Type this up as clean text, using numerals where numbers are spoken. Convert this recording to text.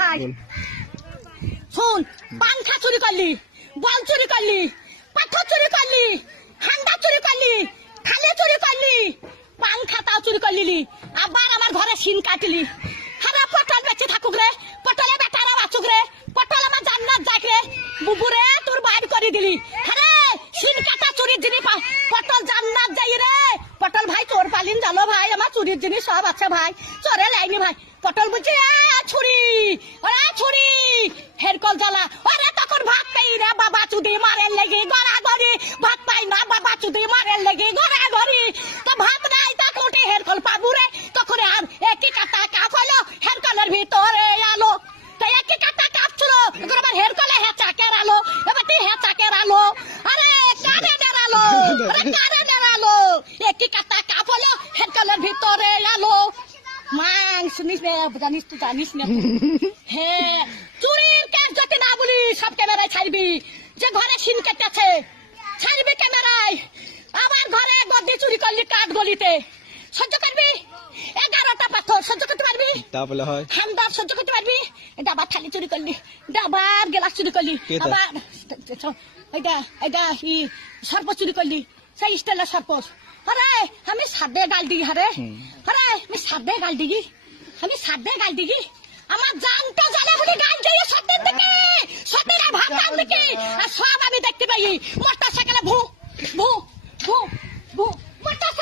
ভাই শুন, পাংখা চুরি করলি, বল চুরি করলি, পাথর চুরি করলি, হান্ডা চুরি করলি, থালে চুরি করলি, পাংখাটাও চুরি করলি, আবার আমার ঘরে সিন কাটলি। হারা পটল বেঁচে থাকুক রে, পটলে বেটারা বাঁচুক রে, পটল আমার জান্নাত যাক রে, বুবুরে তোর বাইর করে দিলি। আরে সিন কাটা চুরির জিনিস পটল জান্নাত যাই রে। পটল ভাই চোর পালিন জানো ভাই, আমার চুরির জিনিস সব আছে ভাই, চোরে লাইনি ভাই। পটল বুঝছি ছুরি, ওরা ছুরি হেরকল জ্বালা। ওরে তখন ভাত পাই রে বাবা চুদি মারের লেগে গড়াগড়ি, ভাত পাই না বাবা চুদি মারের লেগে গড়াগড়ি। তো ভাত নাই তা কোটে হেরকল পাবু রে, তখন আর একই কাটা কাপ হলো হেরকলের ভিতরে আলো। তাই একই কাটা কাপ ছিল, এখন আবার হেরকলে হেঁচা কেরালো, এবার তুই হেঁচা কেরালো। আরে কারে নেড়ালো, আরে কারে নেড়ালো, একই কাটা কাপ হলো হেরকলের ভিতরে আলো। মাং শুনিস না, জানিস তো জানিস না। হ্যাঁ চুরির কেস যদি না বলি সব ক্যামেরায় ছাড়বি, যে ঘরে সিন কেটেছে ছাড়বি ক্যামেরায়। আমার ঘরে গদ্দি চুরি করলি কাঠ গলিতে, সহ্য করবি? 11টা পাথর সহ্য করতে পারবি? তাহলে হয় হামদার সহ্য করতে পারবি? ডাবার থালি চুরি করলি, ডাবার গ্লাস চুরি করলি, আবার এটা এটা সর্প চুরি করলি, সেই স্টাইলের সর্প। আরে আমি সাদে গাল দিই, হারে আরে আমি সাদে গাল দিই, আমি সাদে গাল দিই। আমার জানতো জানে বলে গাল দিয়ে সত্যের দিকে, সত্যের ভাতার দিকে, আর সব আমি দেখতে পাই। মোটর সাইকেলে ভু ভু ভু ভু, মোটর